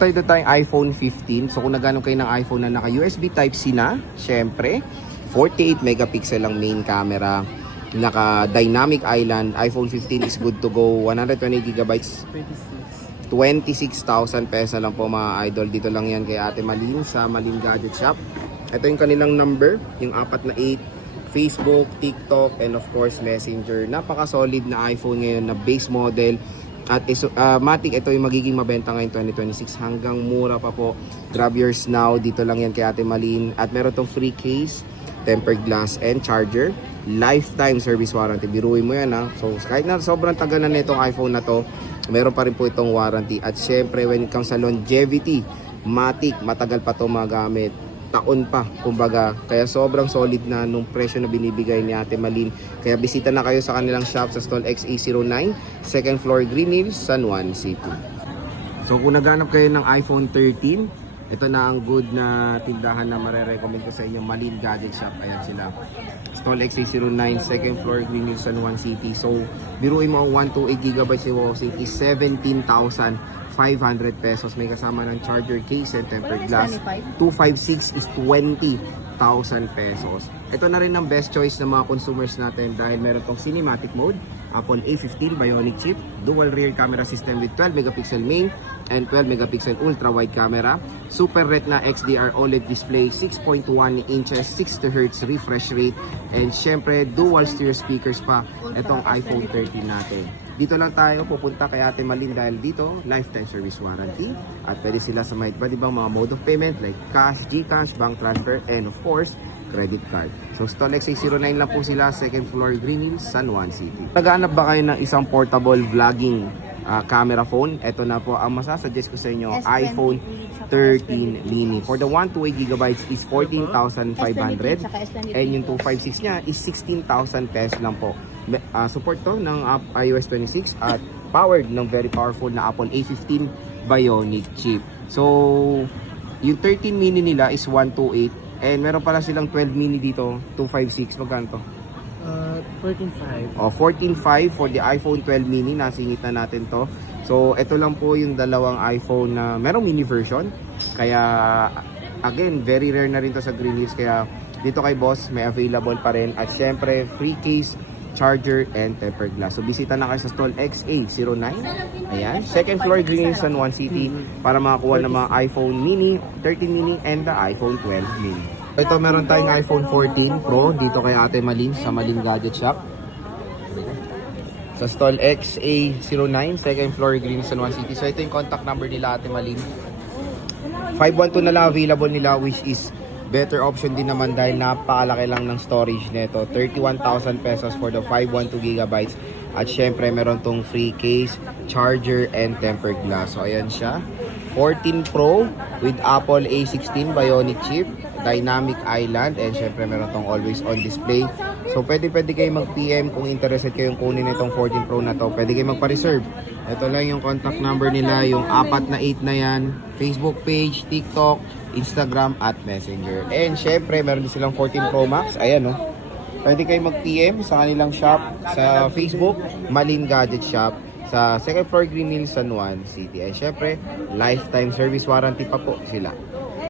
tayo tayong iPhone 15. So kung nagano kayo ng iPhone na naka USB Type-C na, syempre, 48 megapixel ang main camera, naka dynamic island, iPhone 15 is good to go, 128 gigabytes, 26,000 pesos lang po mga idol. Dito lang yan kay Ate Malin sa Malin Gadget Shop. Ito yung kanilang number, yung 4 Facebook, TikTok, and of course Messenger. Napaka-solid na iPhone ngayon na base model. At Matic, ito yung magiging mabenta ngayon 2026 hanggang mura pa po. Grab yours now. Dito lang yan kay Ate Malin. At meron tong free case, tempered glass, and charger. Lifetime service warranty. Biruin mo yan ha. So kahit na sobrang tagal na nitong iPhone na to, meron pa rin po itong warranty. At syempre when it comes sa longevity, Matic, matagal pa ito magamit. Taon pa, kumbaga. Kaya sobrang solid na nung presyo na binibigay ni Ate Malin. Kaya bisita na kayo sa kanilang shop sa Stall XA09, second floor, Green Hills, San Juan City. So kung naghanap kayo ng iPhone 13, ito na ang good na tindahan na marerecommend ko sa inyo, Malin Gadget Shop. Ayan sila. Stall XA09, second floor, Green Hills, San Juan City. So biruin mo ang 128GB si Wow City, 17,500 pesos. May kasama ng charger case and tempered glass. 256 is 20,000 pesos. Ito na rin ang best choice ng mga consumers natin dahil meron tong cinematic mode, Apple A15 Bionic chip, dual rear camera system with 12 megapixel main and 12 megapixel ultra wide camera, Super Retina XDR OLED display, 6.1 inches, 60Hz refresh rate, and syempre dual stereo speakers pa itong iPhone 13 natin. Dito lang tayo pupunta kay Ate Malin dahil dito lifetime service warranty at pwede sila sa mga iba't ibang mga mode of payment like cash, GCash, bank transfer, and of course credit card. So Stall XA09 lang po sila, second floor, Green Hills, San Juan City. Naghahanap ba kayo ng isang portable vlogging camera phone? Ito na po ang masasuggest ko sa inyo, iPhone 13 mini. For the 128GB is 14,500 and yung 256 niya is 16,000 pesos lang po. Support to ng iOS 26 at powered ng very powerful na Apple A15 Bionic chip. So yung 13 mini nila is 128 and meron pala silang 12 mini dito, 256. Magkano to? 14.5. 14.5 for the iPhone 12 mini. Nasingit na natin to. So ito lang po yung dalawang iPhone na merong mini version. Kaya again, very rare na rin to sa Green Hills. Kaya dito kay boss may available pa rin. At syempre free case, charger, and tempered glass. So bisita na kayo sa Stall XA09. Ayan, second floor, Green Hills, San Juan City para makakuha ng mga iPhone mini, 13 mini, and the iPhone 12 mini. Ito meron tayong iPhone 14 Pro dito kay Ate Malin sa Malin Gadget Shop. Sa Stall XA09, second floor, Green Hills, San Juan City. So ito yung contact number nila Ate Malin. 512 na lang available nila, which is better option din naman dahil napakalaki lang ng storage nito. 31,000 pesos for the 512GB. At syempre meron tong free case, charger, and tempered glass. So ayan siya. 14 Pro with Apple A16 Bionic chip, dynamic island, and syempre meron tong always on display. So pwede kayo mag-PM kung interested kayong kunin itong 14 Pro na to. Pwede kayo magpa-reserve. Ito lang yung contact number nila, yung 4 na 8 na yan. Facebook page, TikTok, Instagram, at Messenger. And syempre meron din silang 14 Pro Max. Ayan no. Pwede kayo mag-PM sa kanilang shop sa Facebook, Malin Gadget Shop, sa second floor, Green Hills, San Juan City. And syempre, lifetime service warranty pa po sila.